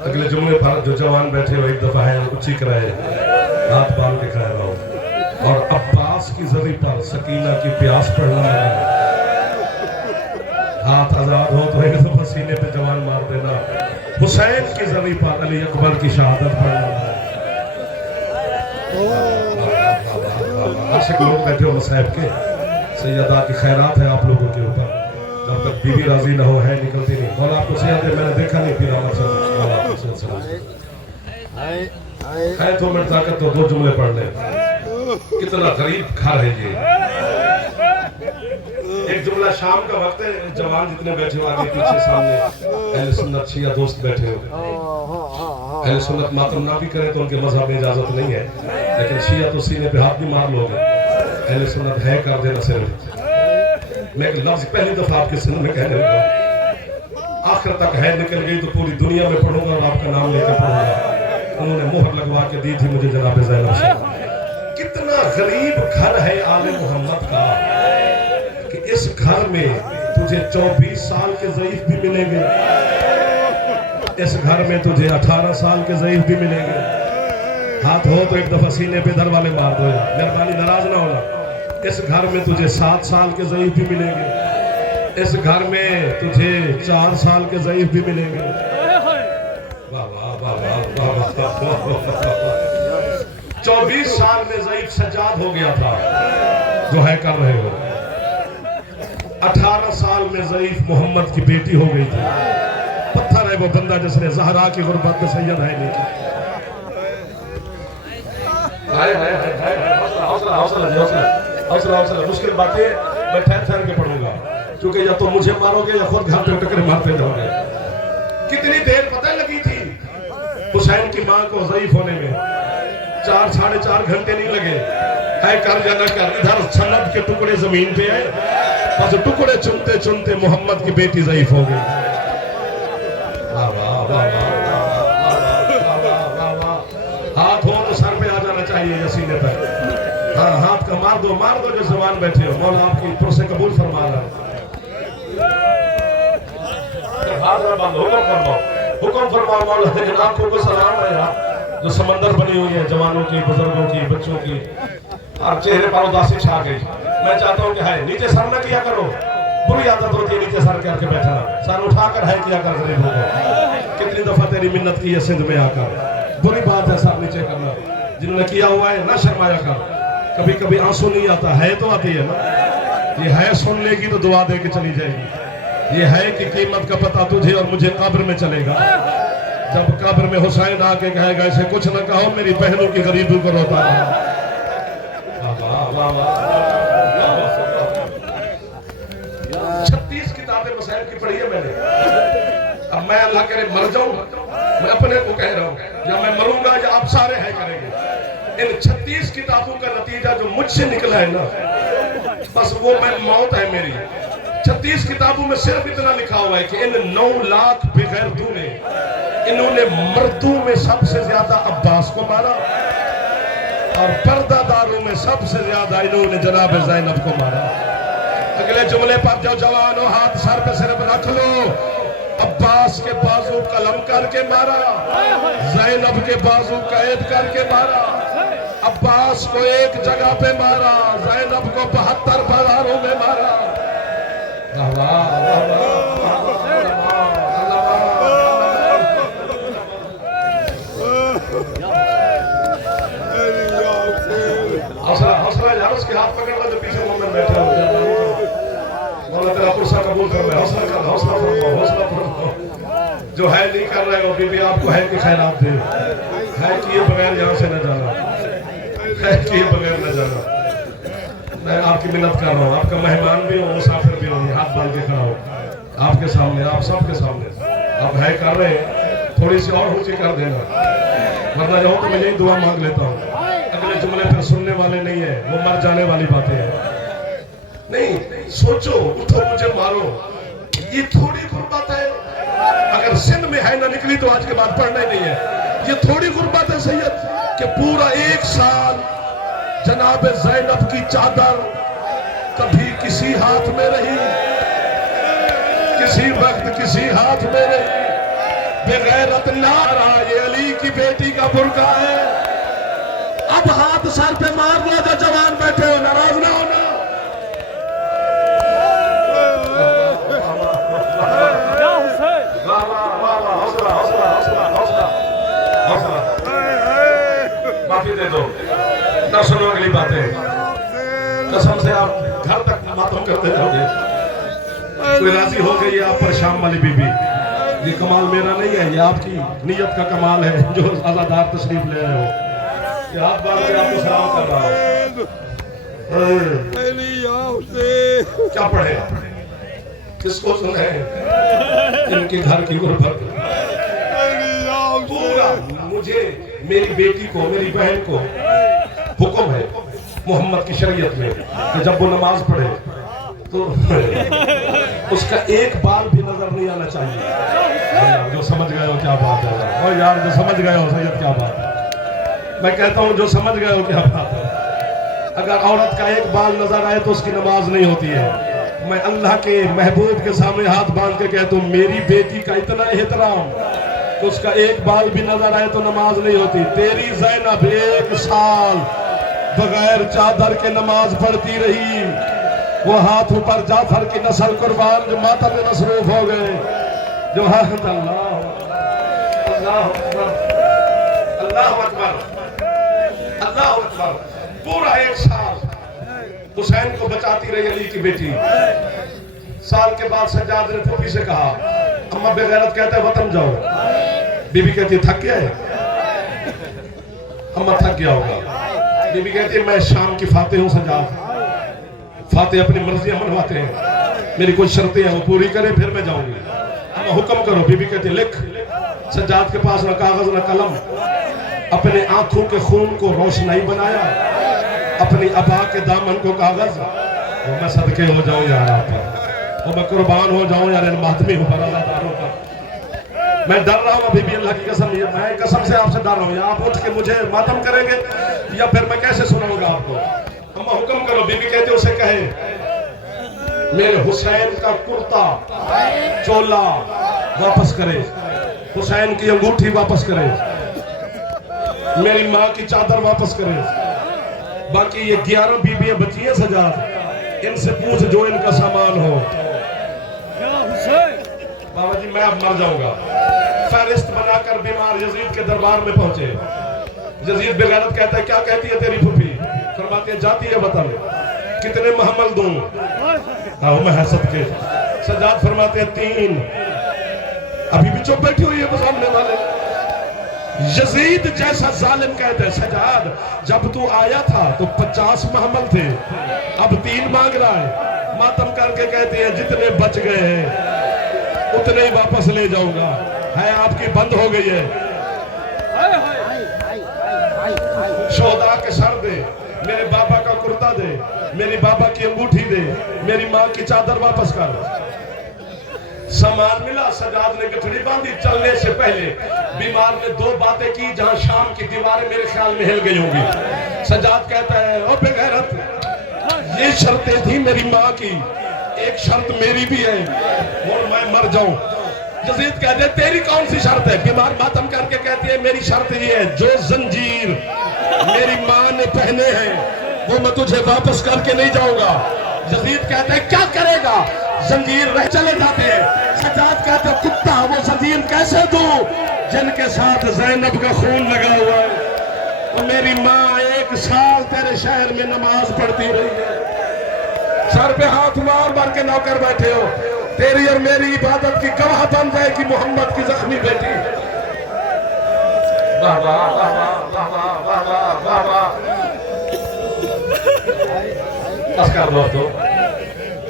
अगले जुमले पर जो जवान बैठे हो एक दफा है ऊंची कराए हाथ बांध के खड़ा रहो और अब्बास की जरी पर सकीना की प्यास पड़ना है हाथ आजाद हो तो एक दफा सीने पे जवान मार देना हुसैन की जरी पर अली अकबर की शहादत पढ़ना है आशिक लोग बैठे हो मसाहब के सैयदा की खैरात है आप लोगों के ऊपर जब तक बीवी राजी ना हो है निकलती नहीं मौला आपको सैयद मैंने देखा नहीं फिर है 2 मिनट ताकत तो 2 जुमले पढ़ ले कितना गरीब घर है ये एक जुमला शाम का वक्त है जवान जितने बैठे हो आगे पीछे सामने अहले सुन्नत शिया दोस्त बैठे हो अहले सुन्नत मातम ना भी करें तो उनके मजहब में इजाजत नहीं है लेकिन शिया तो सीने पे हाथ भी मार लोगे अहले सुन्नत है कर देना सिर्फ मैं एक लफ्ज पहली दफा आपके सुनने में कहने लगा आखिर तक है निकल गई तो पूरी दुनिया में पढ़ूंगा और आपका नाम लेकर पढ़ूंगा उन्होंने मोहर लगवा के दी थी मुझे जनाब ज़ैनब से कितना गरीब घर है आले मोहम्मद का कि इस घर में तुझे 24 साल के ज़ईफ भी मिलेंगे इस घर में तुझे 18 साल के ज़ईफ भी मिलेंगे हाथ हो तो एक दफा सीने पे दर वाले मार दो मेहरबानी नाराज ना होना इस घर में तुझे 7 साल के ज़ईफ भी मिलेंगे इस घर में तुझे 4 साल के ज़ईफ भी मिलेंगे 24 साल में ज़ईफ सज्जाद हो गया था जो है कर रहे हो 18 साल में ज़ईफ मोहम्मद की बेटी हो गई थी पत्थर है वो बंदा जिसने ज़हरा की गुर्बत में सैयद है नहीं हौसला मुश्किल बातें मैं ठहर के पढ़ूंगा क्योंकि या तो मुझे मारोगे या खुद घर पे टकरे मारते जाओगे कितनी देर पता लगी थी हुसैन की मां को ज़ईफ होने में 4-4.5 घंटे नहीं लगे है कर जाना कर इधर सनद के टुकड़े जमीन पे आए बस टुकड़े चुनते चुनते मोहम्मद की बेटी ज़ईफ हो गई हाथ हो तो सर पे आ जाना चाहिए या सीने पे हाँ हाथ का मार दो जो जवान बैठे हो मौला आपकी तो से कबूल फरमा रहा है हुक्म फरमाओ मौला तेरी आंखों को सलाम है यार जो समंदर बनी हुई है जवानों की बुजुर्गों की बच्चों की और चेहरे पर उदासी छा गई मैं चाहता हूँ कि है नीचे सर न किया करो बुरी आदत होती है नीचे सर करके बैठना सर उठाकर है किया कर गरीबों को कितनी दफा तेरी मिन्नत की है सिंध में आकर बुरी बात है सर नीचे करना जिन्होंने किया हुआ है ना शर्माया कर कभी कभी आंसू नहीं आता है तो आती है ना ये है सुन लेगी तो दुआ दे के चली जाएगी ये है कि कीमत का पता तुझे और मुझे कब्र में चलेगा जब कब्र में हुसैन आके कहेगा ऐसे कुछ न कहो मेरी बहनों की गरीबी को रोता रहा 36 किताबें मसाइल की पढ़ी है मैंने अब मैं अल्लाह करे मर जाऊं मैं अपने को कह रहा हूं या मैं मरूंगा या आप सारे है करेंगे इन 36 किताबों का नतीजा जो मुझसे निकला है ना बस वो मैं मौत है मेरी 36 किताबों में सिर्फ इतना लिखा हुआ है कि इन 9 लाख बेगैरतों ने इन्होंने मर्दों में सबसे ज्यादा अब्बास को मारा और पर्दादारों में सबसे ज्यादा इन्होंने जनाब ज़ैनब को मारा अगले जुमले पर जो जवानों हाथ सर पे सिर्फ रख लो अब्बास के बाजू कलम करके मारा ज़ैनब के बाजू कैद करके मारा अब्बास को एक जगह पे मारा ज़ैनब को 72 बाजारों में मारा हौसला यार उसके हाथ पकड़ लो जो पीछे मोमेंट बैठा हो मौला तेरा पुरसा कबूल कर ले हौसला फरमाओ जो है नहीं कर रहे हो बीबी आपको है कि खैरात दे है कि ये बगैर यहाँ से न जाना है कि ये बगैर न जाना मैं आपकी मिन्नत कर रहा हूँ आपका मेहमान भी हूँ मुसाफिर भी हूँ हाथ बांध के खड़ा हूँ आपके सामने आप सबके सामने आप है कर रहे हैं थोड़ी सी और ऊंची कर देना वरना जो तो मैं यही दुआ मांग लेता हूँ अगले जुमले फिर सुनने वाले नहीं है वो मर जाने वाली बातें हैं नहीं सोचो उठो मुझे मारो ये थोड़ी गुर्बत है अगर सिंध में है ना निकली तो आज के बाद पढ़ना ही नहीं है ये थोड़ी गुर्बत है सैयद कि पूरा 1 साल जनाब ज़ैनब की चादर कभी किसी हाथ में रही کسی وقت کسی ہاتھ میرے بغیرت نارا یہ علی کی بیٹی کا برقع ہے. اب ہاتھ سر پہ مار لو جو جوان بیٹھے ہو, ناراض نہ ہونا. معافی دے دو, نہ سنو اگلی باتیں. قسم سے آپ گھر تک ماتم کرتے جاؤ گے. کوئی راضی ہو گئی آپ پر شام والی بی بی. یہ کمال میرا نہیں ہے, یہ آپ کی نیت کا کمال ہے جو عزادار تشریف لے رہے ہو. یہ ہاتھ بار کے آپ کو سلام کر رہا ہوں. کیا پڑھے کس کو سنے ان کے گھر کی غربت. پورا مجھے میری بیٹی کو میری بہن کو حکم ہے محمد کی شریعت میں کہ جب وہ نماز پڑھے تو اس کا ایک بال بھی نظر نہیں آنا چاہیے. جو سمجھ گئے ہو کیا بات ہے, اور یار جو سمجھ گئے ہو سید کیا بات ہے. میں کہتا ہوں جو سمجھ گئے ہو کیا بات ہے. اگر عورت کا ایک بال نظر آئے تو اس کی نماز نہیں ہوتی ہے. میں اللہ کے محبوب کے سامنے ہاتھ باندھ کے کہتا ہوں میری بیٹی کا اتنا احترام کہ اس کا ایک بال بھی نظر آئے تو نماز نہیں ہوتی. تیری زینب 1 سال بغیر چادر کے نماز پڑھتی رہی. وہ ہاتھ اوپر جعفر کی نسل قربان جو ماتم میں مصروف ہو گئے. جو حضرت اللہ اکبر اللہ اکبر اللہ اکبر. پورا 1 سال حسین کو بچاتی رہی علی کی بیٹی. سال کے بعد سجاد نے پھوپھی سے کہا اماں بے غیرت کہتا ہے وطن جاؤ. بی بی کہتی ہے تھک گیا ہے. اماں تھک گیا ہوگا. بی بی کہتی ہے میں شام کی فاتح ہوں سجاد. فاتح اپنی مرضیاں منواتے ہیں, میری کوئی شرطیں ہیں وہ پوری کرے پھر میں جاؤں گی. اماں حکم کرو. بی بی کہتی ہے لکھ. سجاد کے پاس نہ کاغذ نہ قلم. اپنے آنکھوں کے خون کو روشنائی بنایا, اپنی ابا کے دامن کو کاغذ. وہ میں صدقے ہو جاؤں یار آپ پر, وہ میں قربان ہو جاؤں یار ان ماتمی ہوں پر عزاداروں کا. میں ڈر رہا ہوں ابھی بھی اللہ کی قسم. میں قسم سے آپ سے ڈر رہا ہوں. یا آپ اٹھ کے مجھے ماتم کریں گے یا پھر میں کیسے سناؤں گا آپ کو. اماں حکم کرو. بی بی کہتے اسے کہے میرے حسین کا کرتا چولا واپس کرے, حسین کی انگوٹھی واپس کرے, میری ماں کی چادر واپس کرے. باقی یہ 11 بیویاں بچی ہیں سجاد, ان سے پوچھ جو ان کا سامان ہو. بابا جی میں اب مر جاؤں گا. فہرست بنا کر بیمار یزید کے دربار میں پہنچے. یزید بے غیرت کہتا ہے کیا کہتی ہے تیری پھوپھی. فرماتے ہیں جاتی ہے وطن, کتنے محمل دوں. میں حسد کے. سجاد فرماتے ہیں 3. ابھی بھی چپ بیٹھی ہوئی ہے سامنے والے. یزید جیسا ظالم کہتے ہیں سجاد جب تو آیا تھا تو 50 محمل تھے, اب 3 مانگ رہا ہے. ماتم کر کے کہتے ہیں جتنے بچ گئے ہیں اتنے ہی واپس لے جاؤں گا. ہے آپ کی بند ہو گئی ہے. شہداء کے سر دے, میرے بابا کا کرتا دے, میری بابا کی انگوٹھی دے, میری ماں کی چادر واپس کر. سامان ملا. سجاد نے گٹھڑی باندھی. چلنے سے پہلے بیمار نے 2 باتیں کی جہاں شام کی دیواریں میرے خیال میں ہل گئی ہوں گی. سجاد کہتا ہے او بے غیرت یہ شرطیں تھی میری ماں کی, ایک شرط میری بھی ہے اور میں مر جاؤں. یزید کہتے ہیں تیری کون سی شرط ہے. بیمار ماتم کر کے کہتی ہے میری شرط یہ ہے جو زنجیر میری ماں نے پہنے ہیں وہ میں تجھے واپس کر کے نہیں جاؤں گا. یزید کہتے ہیں کیا کرے گا. زنجیر رہ چلے جاتے ہیں. سجاد کہتے ہیں کتا وہ زنجیر کیسے دوں جن کے ساتھ زینب کا خون لگا ہوا ہے. اور میری ماں 1 سال تیرے شہر میں نماز پڑھتی رہی ہے. سر پہ ہاتھ مار مار کے نوکر بیٹھے ہو. تیری اور میری عبادت کی گواہ بن جائے کہ محمد کی زخمی بیٹی. واہ واہ واہ واہ واہ واہ واہ واہ. بس کر لو تو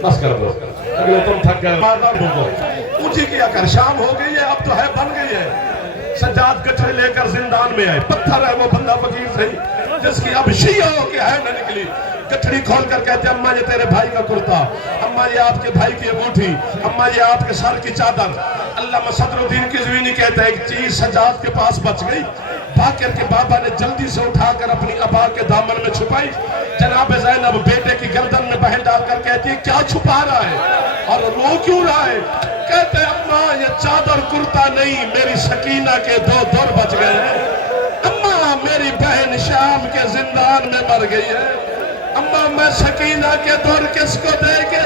بس کر لو. اگلے تم تھک گئے. ماردار بھوکو اونچی کیا کر. شام ہو گئی ہے اب تو ہے بن گئی ہے. سجاد گٹھڑے لے کر زندان میں آئے. پتھر ہے وہ بندہ فقیر صحیح جس کی اب شیعہ ہو کے ہے نہ نکلی. گٹھڑی کھول کر کہتے ہیں اماں یہ تیرے بھائی کا کرتا, اماں یہ آپ کے بھائی کی انگوٹھی, اماں یہ آپ کے سر کی چادر. علامہ صدر الدین قزوینی کہتے ہیں ایک چیز سجاد کے پاس بچ گئی. باقر کے بابا نے جلدی سے اٹھا کر اپنی ابا کے دامن میں چھپائی. جناب زینب بیٹے کی گردن میں بہن ڈال کر کہتی ہے کیا چھپا رہا ہے اور رو کیوں رہا ہے. और कुर्ता नहीं, मेरी सकीना के दो दौर बच गए हैं। अम्मा मेरी बहन शाम के जिंदान में मर गई है। अम्मा मैं सकीना के दौर किसको देके?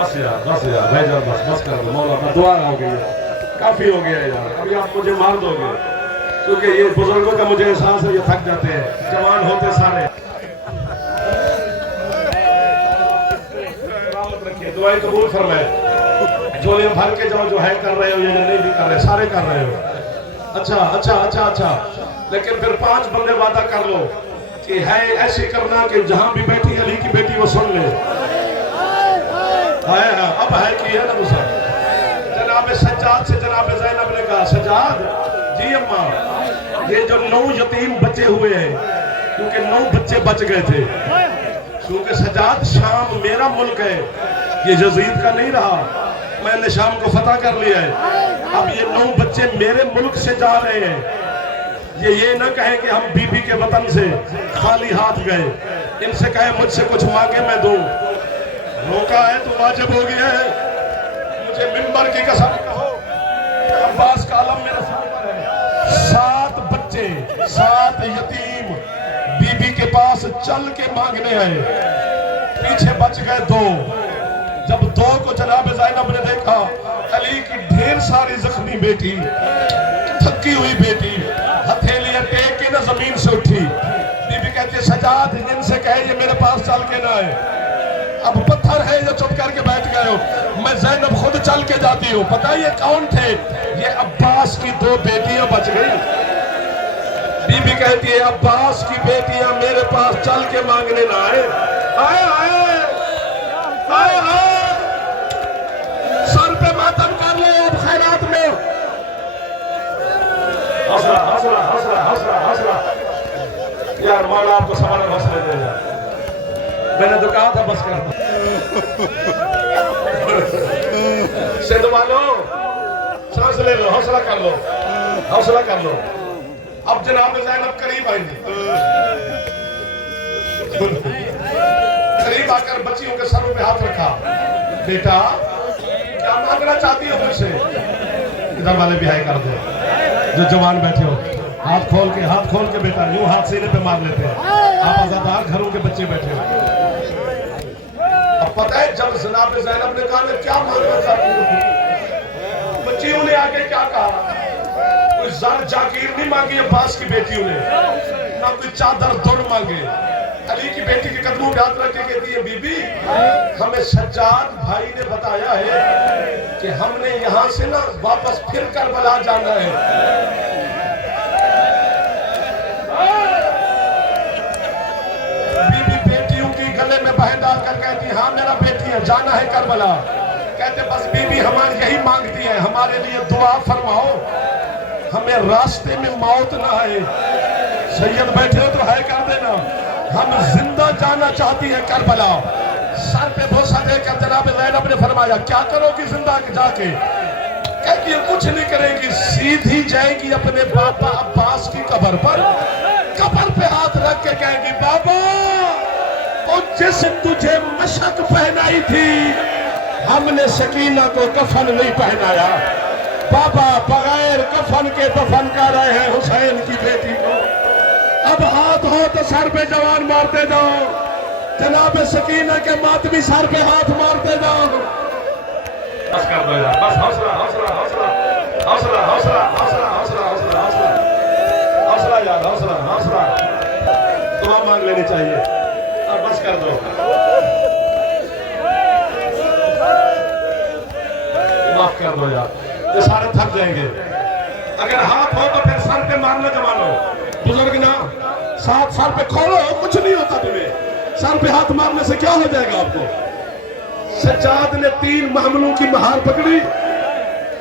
बस यार भाईजान बस कर लो, मौला दुआ हो गई है, काफी हो गया यार, अभी आप मुझे मार दोगे, क्योंकि ये बुजुर्गों का मुझे एहसास है, ये थक जाते हैं, जवान होते सारे। रखिए, दुआएं कबूल फरमाए, झोले भर के जाओ, जो है कर रहे हो, ये जो नहीं भी कर रहे, सारे कर रहे हो। अच्छा, लेकिन फिर 5 बंदे वादा कर लो कि है ऐसी करना कि जहां भी बैठी अली की बेटी वो सुन ले। अब है कि है ना मुझे जनाब सज्जाद से जनाब ज़ैनब ने कहा, सज्जाद जी अम्मा, ये जो 9 यतीम बचे हुए हैं, क्योंकि 9 बच्चे बच गए थे, क्योंकि सज्जाद शाम मेरा मुल्क है, ये यजीद का नहीं रहा, मैंने शाम को फतह कर लिया है। अब ये 9 बच्चे मेरे मुल्क से जा रहे हैं, ये ना कहें कि हम बीबी के वतन से खाली हाथ गए, इनसे कहे मुझसे कुछ मांगे मैं दूं। रोका है तो वाजिब हो गया है, मुझे मिंबर की कसम कहो, अब्बास का आलम मेरे सामने है, 7 बच्चे 7 यतीम बीबी के पास चल के मांगने आए, पीछे बच गए 2। जब 2 को जनाब ज़ैनब ने देखा, अली की ढेर सारी जख्मी बेटी, थकी हुई बेटी, हथेलियां टेक के ना जमीन से उठी, बीबी कहती है सज्जाद इनसे कहे ये मेरे पास चल के ना आए, अब पत्थर है जो चुप करके बैठ गए हो, मैं ज़ैनब खुद चल के जाती हूँ। पता ये कौन थे? ये अब्बास की 2 बेटियां बच गई। बीबी कहती है अब्बास की बेटियां मेरे पास चल के मांगने ना आए, आए सर पे मातम कर लो अब खैरात में। हौसला यार, मौला आपको सवाल हौसले दे यार, मैंने तो कहा था बस करना। सिंध वालों सांस ले लो, हौसला कर लो। अब जनाब ज़ैनब करीब आएंगे, करीब आकर बच्चियों के सरों पे हाथ रखा, बेटा क्या मांगना चाहती हो मुझसे? इधर वाले भी हाय कर दो, जो जवान बैठे हो, हाथ खोल के बेटा, यूं हाथ सीने पे मार लेते हैं, आप आजादार घरों के बच्चे बैठे हो। अब पता है जब जनाब ज़ैनब ने कहा मैं क्या मांगना चाहती हूँ, बच्चियों ने आगे क्या कहा? कोई ज़र जागीर नहीं मांगी अब्बास की बेटियों ने, ना कोई चादर दुर मांगे, अली की बेटी के कदमों पे हाथ रख के कहती है बीबी हमें सज्जाद भाई ने बताया है कि हमने यहाँ से ना वापस फिर करबला जाना है। बीबी बेटियों की गले में बहन डालकर कहती हाँ मेरा बेटी है, जाना है करबला। कहते बस बीबी हमारी यही मांगती है, हमारे लिए दुआ फरमाओ, हमें रास्ते में मौत ना आए। सैयद बैठे हो तो है कर देना, हम जिंदा जाना चाहती है करबला। सर पे भरोसा देकर जनाब ज़ैनब ने फरमाया क्या करोगी जिंदा जाके? कहती है कुछ नहीं करेगी, सीधी जाएगी अपने पापा अब्बास की कब्र पर हाथ रख के कहेगी बाबा और जिस तुझे मशक पहनाई थी हमने सकीना को कफन नहीं पहनाया। बाबा बगैर कफन के दफन कर रहे हैं हुसैन की बेटी को। अब हाथ हो तो सर पे जवान मारते जाओ, जनाब सकीना के मातमी सर पे हाथ मारते जाओ। बस कर दो यार, बस हौसला यार, हौसला दुआ मांग लेनी चाहिए। अब बस कर दो, माफ कर दो यार, ये सारे थक जाएंगे। अगर हाथ हो तो फिर सर पे मारना जवानो, बुजुर्ग ना साथ सर पे खोलो, कुछ नहीं होता तुम्हें, सर पे हाथ मारने से क्या हो जाएगा आपको। सज्जाद ने 3 महमलों की महार पकड़ी,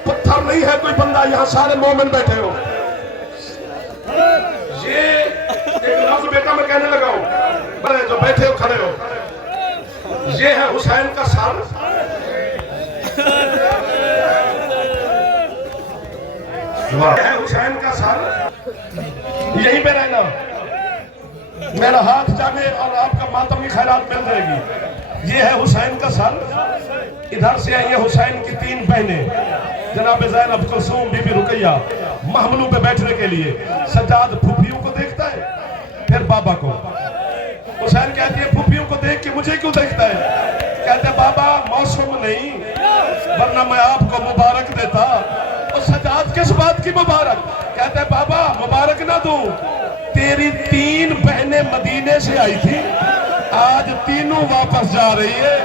पत्थर नहीं है कोई बंदा, यहाँ सारे मोमिन बैठे हो। ये एक लफ्ज बेटा मैं कहने लगा हूं, बड़े जो बैठे हो खड़े हो, ये है हुसैन का सर, है हुसैन का सर, यहीं पे रहना, मेरा हाथ जाने और आपका मातम की खैरात मिल जाएगी। ये है हुसैन का सर, इधर से है ये हुसैन की 3 बहनें, जनाब ज़ैनब, कुलसूम, बीबी रुकैया, महमलू पे बैठने के लिए। सज्जाद फूफियों को देखता है, फिर बाबा को। हुसैन कहती है फूफियों को देख के मुझे क्यों देखता है? कहते बाबा मौसम नहीं, वरना मैं आपको मुबारक देता। और सज्जाद किस बात की मुबारक? कहते बाबा मुबारक ना दूं, तेरी 3 बहनें मदीने से आई थी, आज तीनों वापस जा रही है।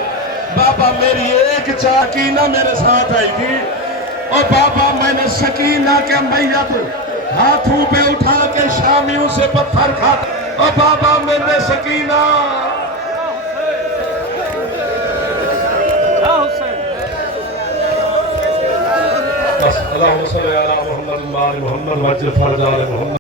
बाबा मेरी एक सकीना मेरे साथ आई थी, और बाबा मैंने सकीना के मैयत हाथों पे उठा के शामियों से पत्थर खा, और बाबा मैंने सकीना बस अल्लाहुम्मा सल्ली अला मुहम्मद व आले मुहम्मद वज्जल फरज आले मुहम्मद।